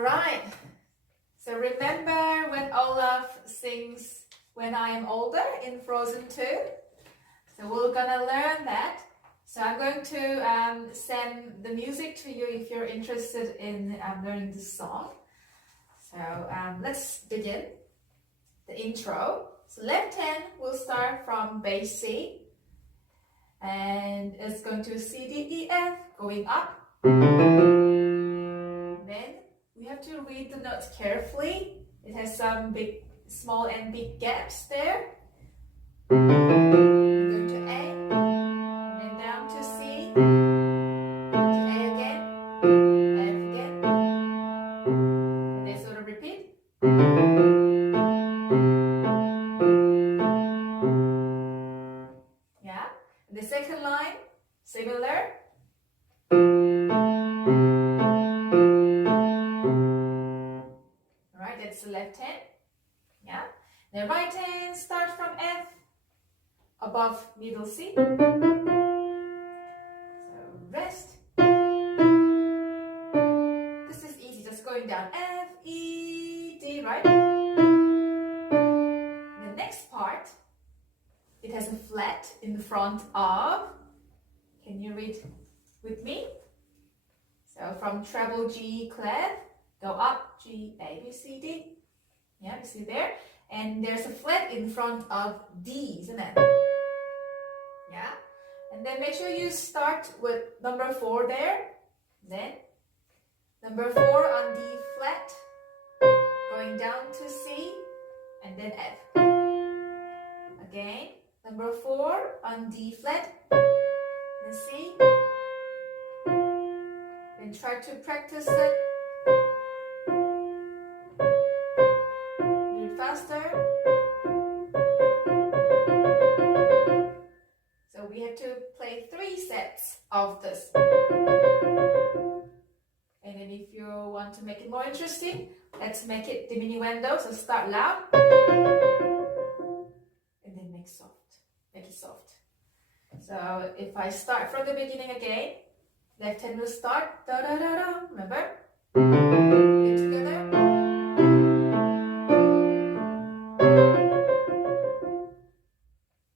All right. So remember when Olaf sings When I Am Older in Frozen 2? So we're gonna learn that. So I'm going to send the music to you if you're interested in learning this song. So let's begin the intro. So left hand will start from bass C, and it's going to C, D, E, F, going up. Then we have to read the notes carefully. It has some big, small and big gaps there. Go to A, and then down to C, to A again, F again, and then sort of repeat. Yeah, and the second line, similar. Alright, that's the left hand. Yeah, the right hand starts from F, above middle C. So rest. This is easy, just going down F, E, D, right? The next part, it has a flat in front of, can you read with me? So from treble G clef, go up G, A, B, C, D. Yeah, you see there? And there's a flat in front of D, isn't it? Yeah? And then make sure you start with number 4 there. Then number 4 on D flat, going down to C, and then F. Again, number 4 on D flat, then C. Then try to practice it. Do it faster. So we have to play 3 sets of this. And then if you want to make it more interesting, let's make it diminuendo. So start loud. And then make soft. Make it soft. So if I start from the beginning again, left hand will start. Da da da da. Remember? Get together.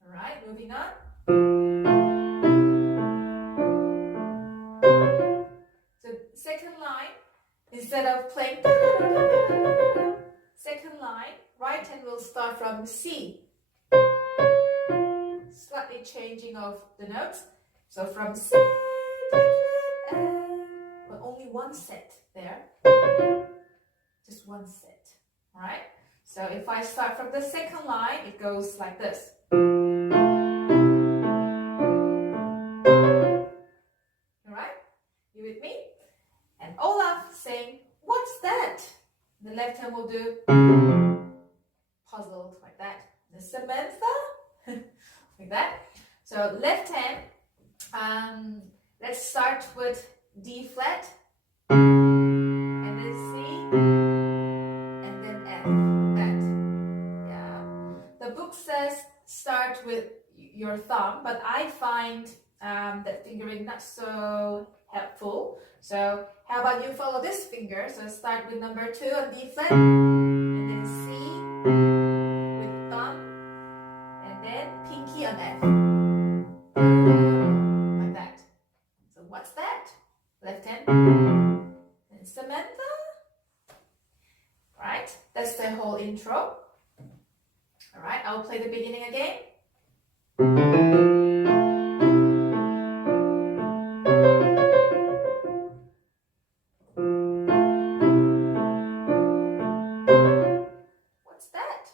Alright, moving on. So second line, instead of playing da, da, da, da, da, da, second line, right hand will start from C. Slightly changing of the notes. So from C, but only one set there. Just one set. Alright? So if I start from the second line, it goes like this. Alright? You with me? And Olaf saying, "What's that?" The left hand will do puzzled like that. The Samantha like that. So left hand, let's start with D flat, and then C, and then F. That. Yeah. The book says start with your thumb, but I find that fingering not so helpful. So how about you follow this finger? So start with number 2 on D flat, and then C with thumb, and then pinky on F. Like that. So what's that? Left hand. And Samantha. Right? That's the whole intro. Alright, I'll play the beginning again. What's that?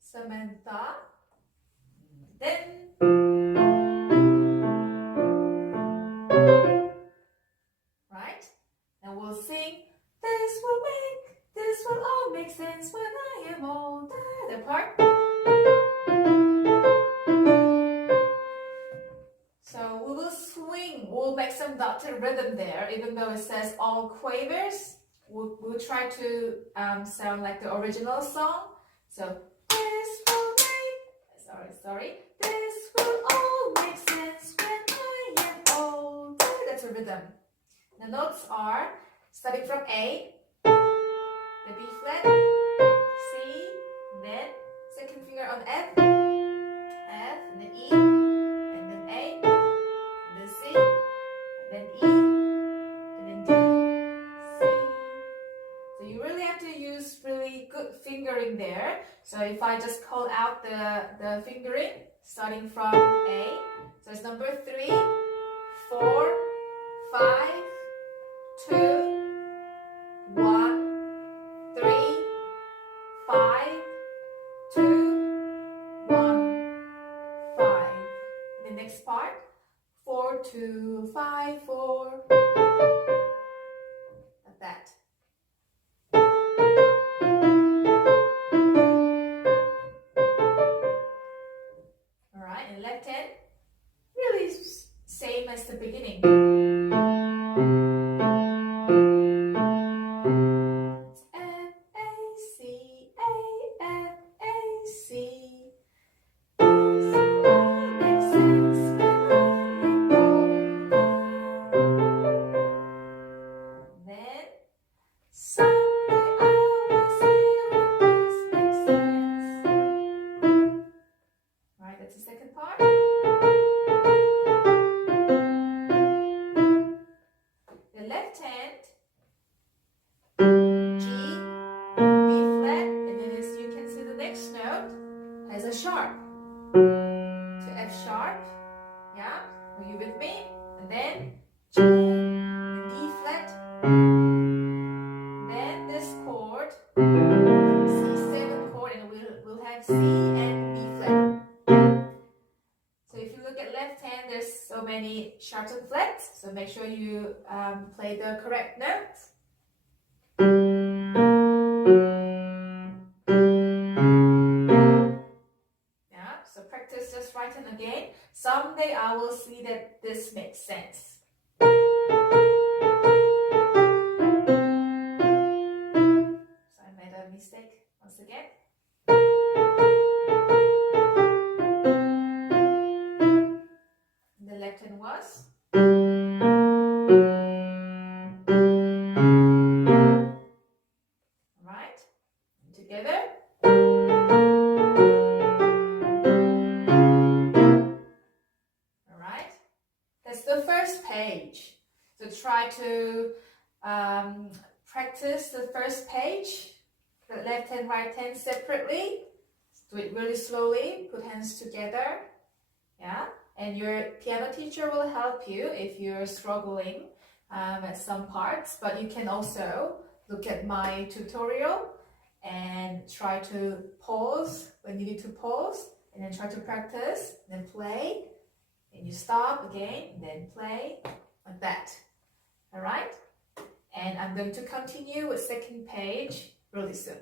Samantha. Then right? And we'll sing, this will all make sense when I am older. The part. So we will swing, we'll make some dotted rhythm there, even though it says all quavers. We'll try to sound like the original song. So this will make, sorry, this will all make sense when I am older. That's a rhythm. The notes are starting from A, the B flat, C, then second finger on F, and then E, and then A, and then C, and then E, and then D, C. So you really have to use really good fingering there. So if I just call out the fingering, starting from A, so it's number 3, 4, 5, 2, 1, 3, 5, 2, 1, 5. The next part, 4, 2, 5, 4. Like that. Alright, and left hand, really same as the beginning. Sharp to F sharp, yeah, are you with me? And then G, and D flat, then this chord, C7 chord, and we'll have C and B flat. So if you look at left hand, there's so many sharps and flats, so make sure you play the correct notes. So practice just right and again. Someday I will see that this makes sense. So I made a mistake once again. And the left hand was. Alright, together. That's the first page. So try to practice the first page, the left hand, right hand separately. Do it really slowly, put hands together. Yeah, and your piano teacher will help you if you're struggling at some parts, but you can also look at my tutorial and try to pause when you need to pause, and then try to practice, then play. And you stop again, then play, like that. All right? And I'm going to continue with second page really soon.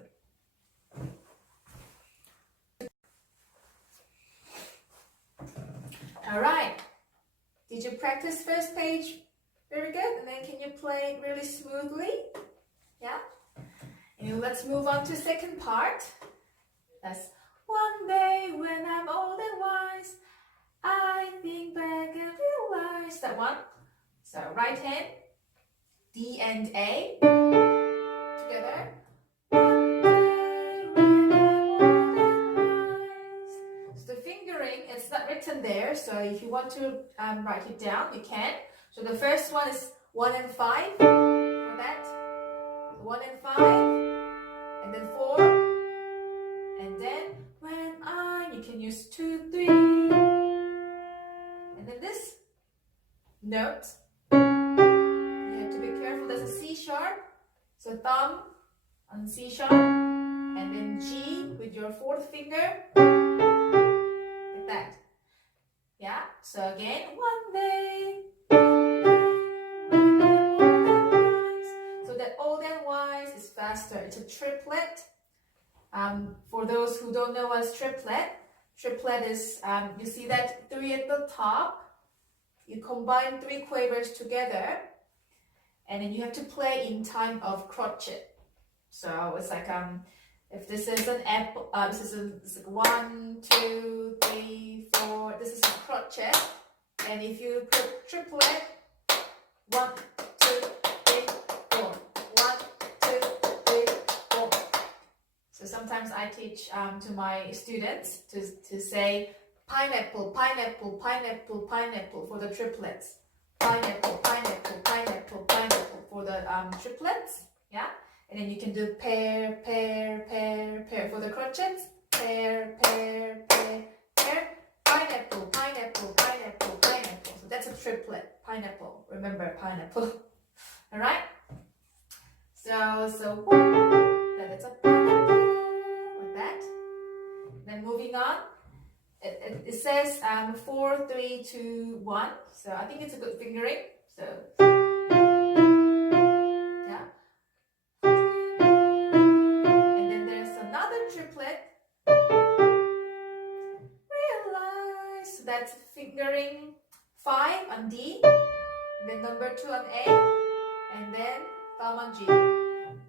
All right. Did you practice first page? Very good. And then can you play it really smoothly? Yeah? And let's move on to second part. That's one day when I'm old and wise, I think back and realize that one. So right hand, D and A together. One day when I'm old and wise. So the fingering, it's not written there. So if you want to write it down, you can. So the first one is 1 and 5. For that, 1 and 5, and then 4, and then when you can use 2, 3. And then this note, you have to be careful, there's a C sharp, so thumb on C sharp, and then G with your fourth finger, like that. Yeah, so again, one day, so that old and wise is faster. It's a triplet. For those who don't know what's triplet is, you see that 3 at the top, you combine 3 quavers together, and then you have to play in time of crotchet. So it's like, if this is an apple, this is 1, 2, 3, 4, this is a crotchet, and if you put triplet, 1, 2, 3, 4. sometimes I teach to my students to say pineapple, pineapple, pineapple, pineapple for the triplets. Pineapple, pineapple, pineapple, pineapple for the triplets. Yeah, and then you can do pear, pear, pear, pear for the crotchets. Pear, pear, pear, pear. Pineapple, pineapple, pineapple, pineapple. So that's a triplet. Pineapple. Remember pineapple. All right. So that's a pineapple like that. Then moving on. It says 4, 3, 2, 1. So I think it's a good fingering. So yeah. And then there's another triplet. Realize. So that's fingering 5 on D, then number 2 on A, and then thumb on G.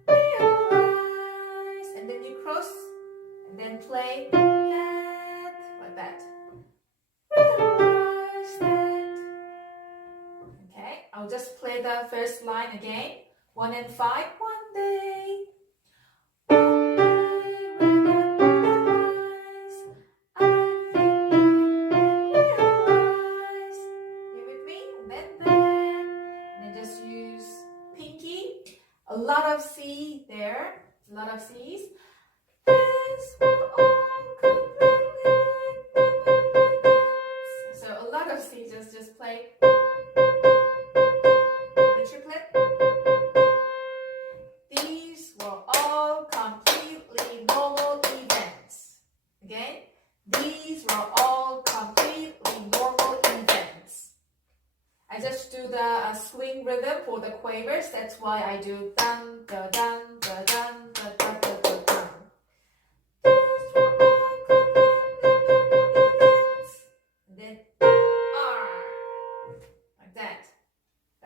Realize. And then you cross, and then play that like that. Realize that. Okay, I'll just play the first line again. 1 and 5. One day. One day when I realize, I think and realize. You with me? And then just use pinky. A lot of C there. A lot of C's. This will all completely. So a lot of C's. Just play the triplet. These were all completely normal events. Again, these were all completely normal events. I just do the swing rhythm for the quavers. That's why I do dun da dun da dun da da da da dun. These were all completely normal events. And then R like that.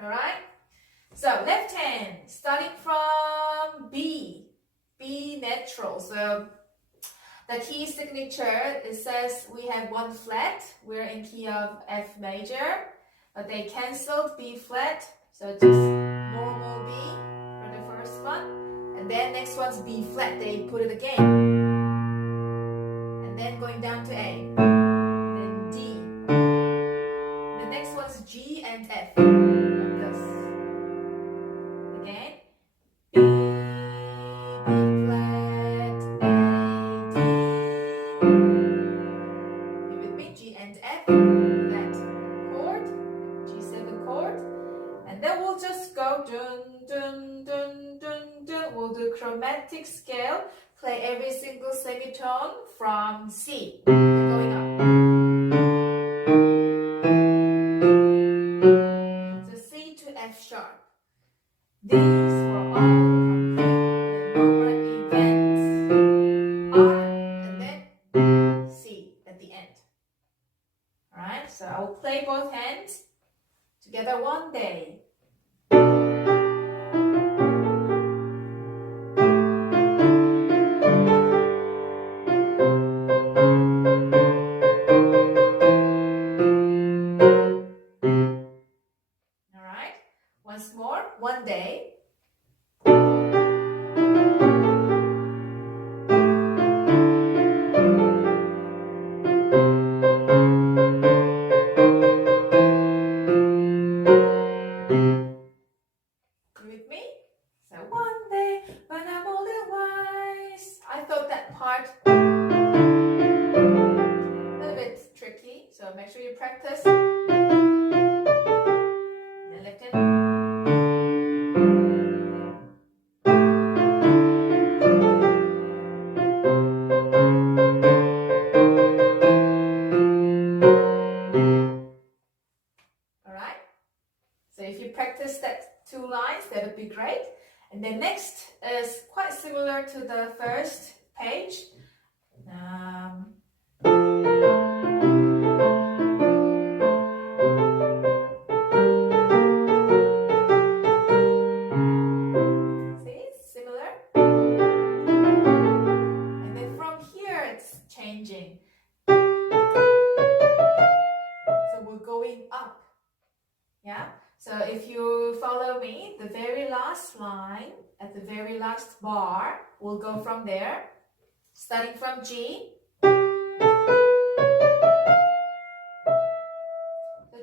All right. So left hand starting from B natural. So the key signature, it says we have 1 flat. We're in key of F major, but they canceled B flat. So just normal B for the first one. And then next one's B flat. They put it again. And then going down to A. Then D. The next one's G and F. Like this. Again. B, B flat, A, D. You with me? G and F. That chord. G7 chord. And then we'll just go dun, dun, dun, dun, dun. We'll do chromatic scale. Play every single semitone from C. Going up. So C to F sharp. These were all completely normal events. R and then C at the end. Alright, so I will play both hands together one day. Alright, once more, one day. With me? So one day when I'm old and wise. I thought that part a little bit tricky, so make sure you practice. Then left hand. Alright? So if you practice that 2 lines, that would be great. And then next is quite similar to the first page. See, it's similar. And then from here, it's changing. So we're going up. Yeah. So if you follow me, the very last line at the very last bar will go from there. starting from G. So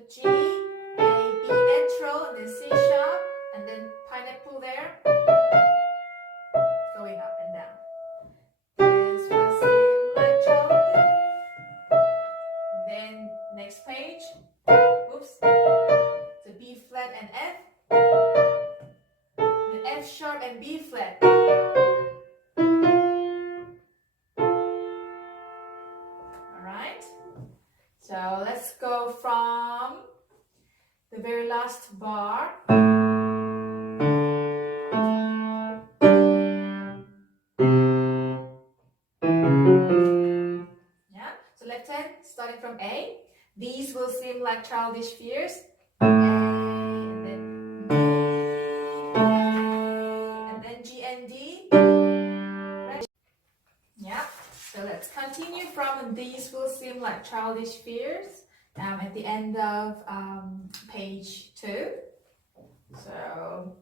G, A, B natural, and then C sharp, and then pineapple there, going up and down. This will seem like childhood. Then next page, oops, so B flat and F, then F sharp and B flat. Alright, so let's go from the very last bar. Yeah, so left hand starting from A. These will seem like childish fears. A, and then B, and then G and D. Right. Yeah, so let's continue from these will seem like childish fears at the end of page 2. So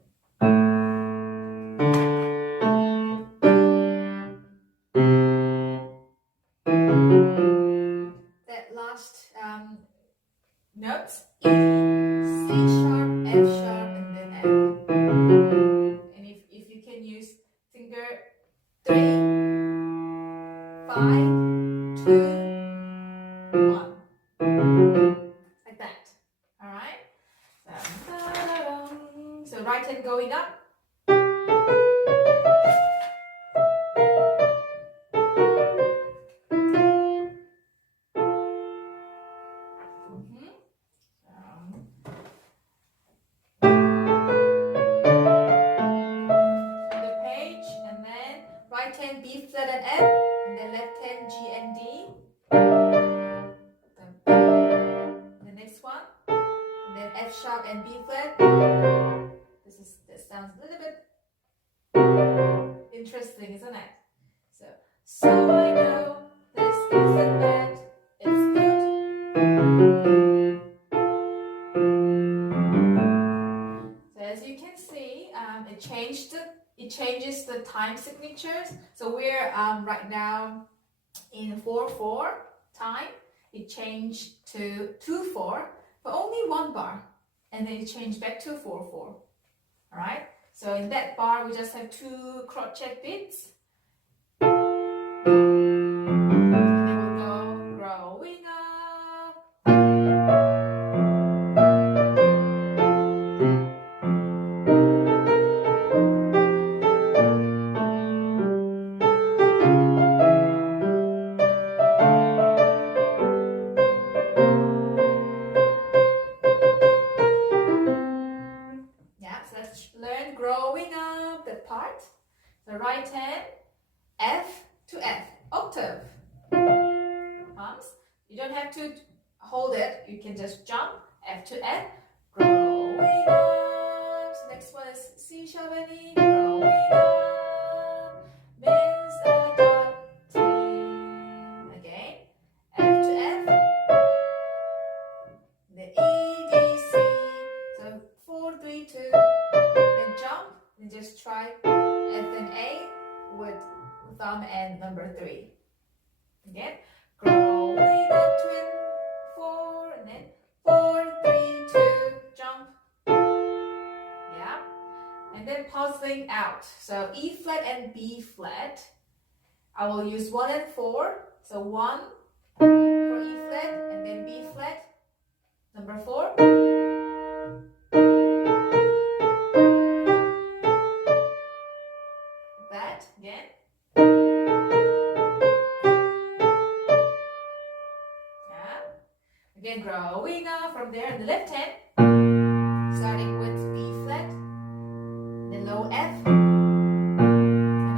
that last notes, E, C sharp, F sharp, and then F. And if you can use finger 3, 5, 2, 1. Like that. Alright? So right hand going up. Right hand B flat and F, and then left hand G and D. The next one, and then F sharp and B flat. This sounds a little bit interesting, isn't it? So I know this isn't bad, it's good. So as you can see, it changes the time signatures. So we're right now in 4/4 time. It changed to 2/4 for only one bar, and then it changed back to 4/4. All right. So in that bar, we just have 2 crochet beats. And then we'll go growing up. Learn growing up, that part. The right hand, F to F, octave. Palms. You don't have to hold it, you can just jump, F to F, growing up. So next one is C sharp and E, growing up, means adopting. Again, F to F, the E, D, C. So 4, 3, 2. Jump and just try F and A with thumb and number 3. Again, growing up twin 4 and then 4, 3, 2, jump. Yeah, and then puzzling out. So E flat and B flat. I will use 1 and 4. So 1 for E flat and then B flat, number 4. Again. Yeah. Again, growing up from there in the left hand, starting with B flat, then low F, and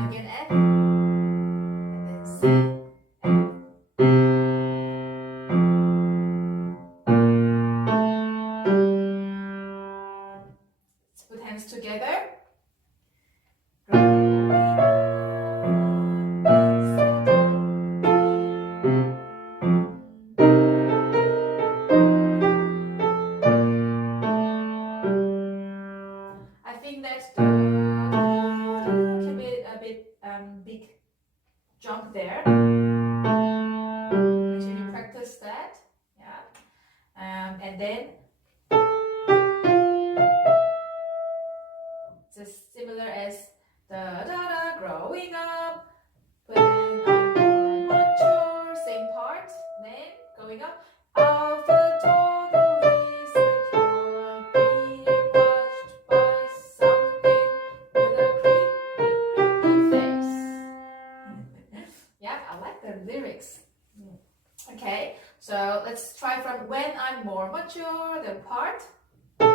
again F, and then C, F. Let's put hands together. jump there. Make sure you practice that. Yeah. And then just similar as da da da, growing up. When I'm more mature, same part. Then going up. I'll feel totally secure, being watched by something with a creepy face. Yeah, I like the lyrics. Okay, so let's try from when I'm more mature, the part. And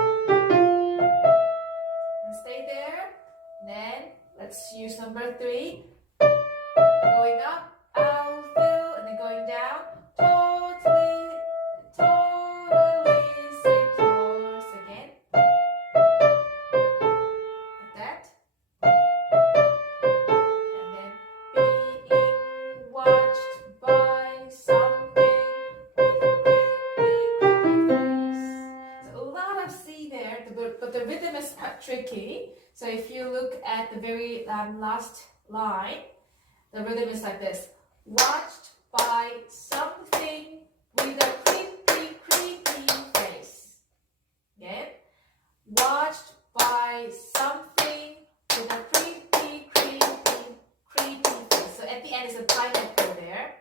stay there. Then let's use number 3. Going up, I'll feel, and then going down, totally secure. Again, like that. And then being watched by something with a creepy face. So a lot of C there, but the rhythm is quite tricky. So if you look at the very last line, the rhythm is like this. Watched by something with a creepy face. Again. Watched by something with a creepy face. So at the end is a pineapple there.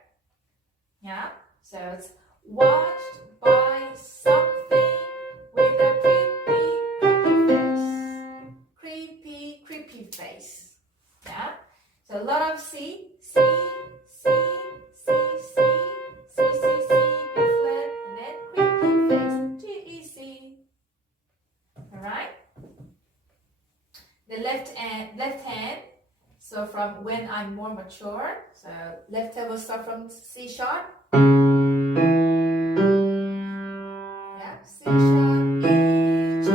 Yeah. So it's watched by something with a creepy face. Yeah. So a lot of C, B flat, and then creepy face, G-E-C. Alright? The left hand, so from when I'm more mature, so left hand will start from C sharp. Yeah, C sharp, E, G,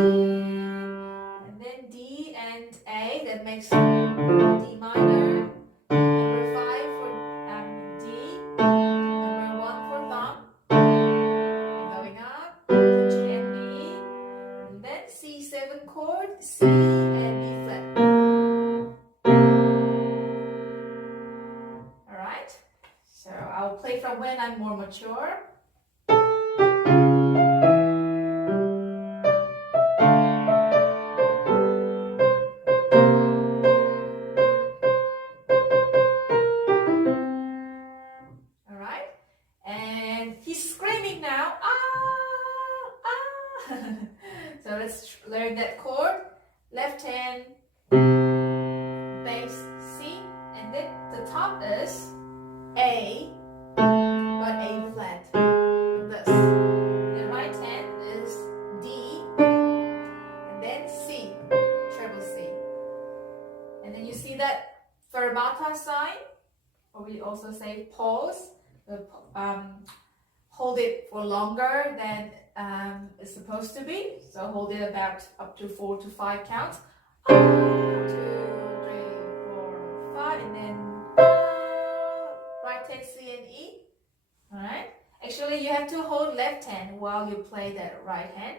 and then D and A, that makes D minor. Number 5 for D. Number 1 for thumb. And going up to G and B. And then C7 chord, C and B flat. Alright? So I'll play from when I'm more mature. So let's learn that chord. Left hand, bass C, and then the top is A, but A flat. This. The right hand is D, and then C, treble C. And then you see that fermata sign, or we also say pause. Hold it for longer than it's supposed to be. So hold it about up to 4 to 5 counts. 1, 2, 3, 4, 5, and then right hand C and E. Alright? Actually, you have to hold left hand while you play the right hand.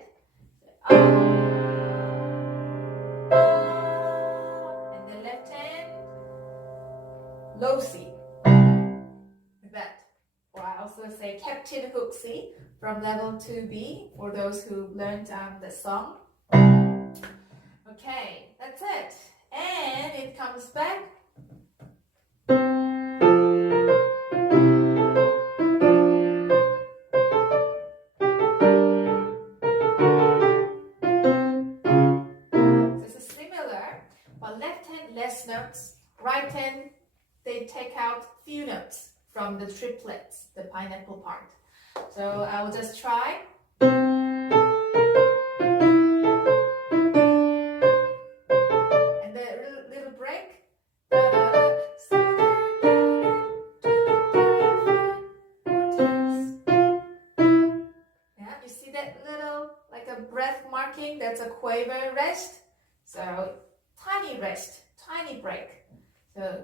And the left hand, low C. Like that. Or I also say Captain Hook C from level 2B for those who learned the song. Okay, that's it. And it comes back. So this is similar, but left hand less notes, right hand they take out few notes from the triplets, the pineapple part. So I will just try. And the little break. Yeah, you see that little, like a breath marking, that's a quaver rest. So tiny rest, tiny break. So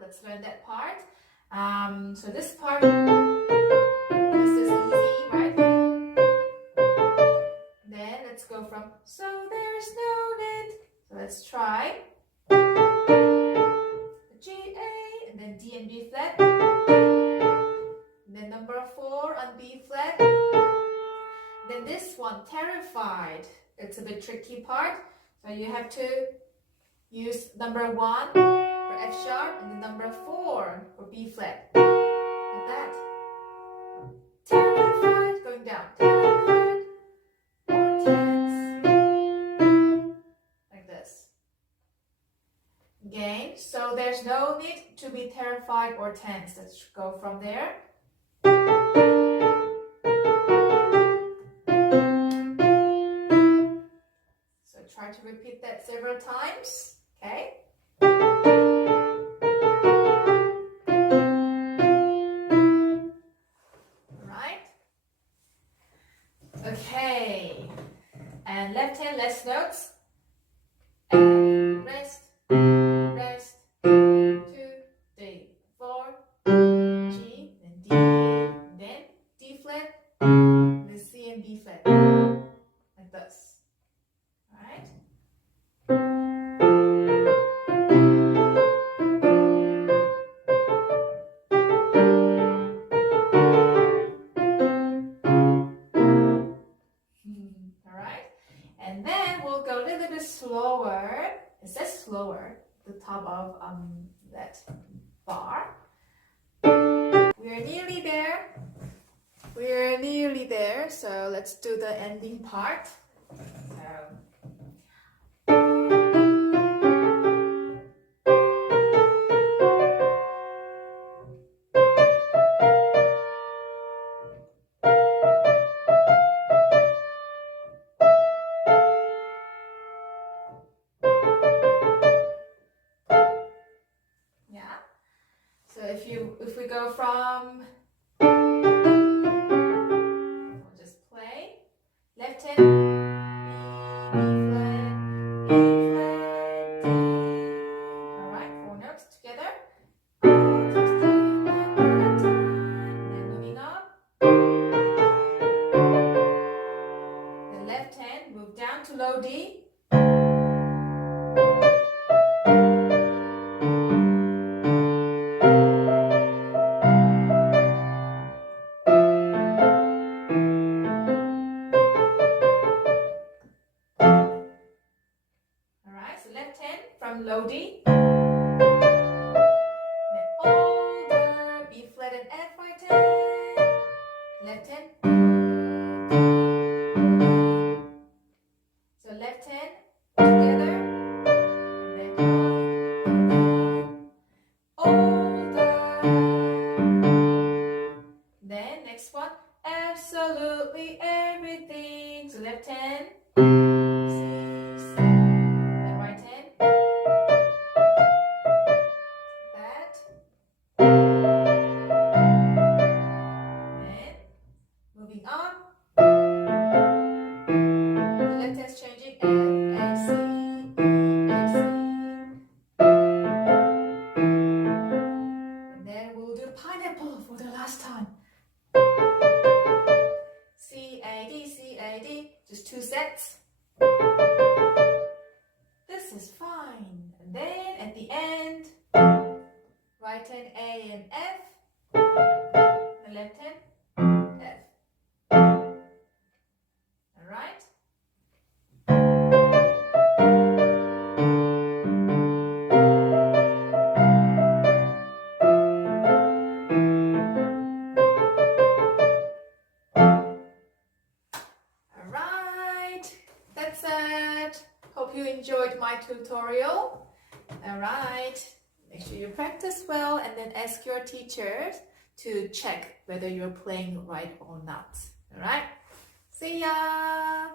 let's learn that part. So this part, this is easy, right? Then B flat. Then this one, terrified. It's a bit tricky part. So you have to use number 1 for F sharp and the number 4 for B flat. Like that. Terrified, going down. Terrified or tense. Like this. Again, so there's no need to be terrified or tense. Let's go from there. So try to repeat that several times. Okay. Alright. Okay. And left hand, less notes. And rest. Rest, 2, 3, 4, G, then D, then D flat, then C and B flat, like this. Alright? Alright? And then we'll go a little bit slower. It says slower. The top of that bar. We're nearly there. We're nearly there. So let's do the ending part. So if we go from, we'll just play left hand, B flat, B flat, D. All right, 4 notes together. Just take one more time. Then moving up. The left hand, move down to low D. Left hand from low D, then older, B flat and F right hand, left hand, so left hand together, and then older, then next one, absolutely everything, so left hand, moving on. The left hand's changing. F, A, C, E, A, C. And then we'll do pineapple for the last time. C, A, D, C, A, D. Just 2 sets. This is fine. And then at the end, right hand A and F. The left hand F. Alright? Alright, that's it. Hope you enjoyed my tutorial. Alright, make sure you practice well and then ask your teachers to check whether you're playing right or not. Alright? See ya!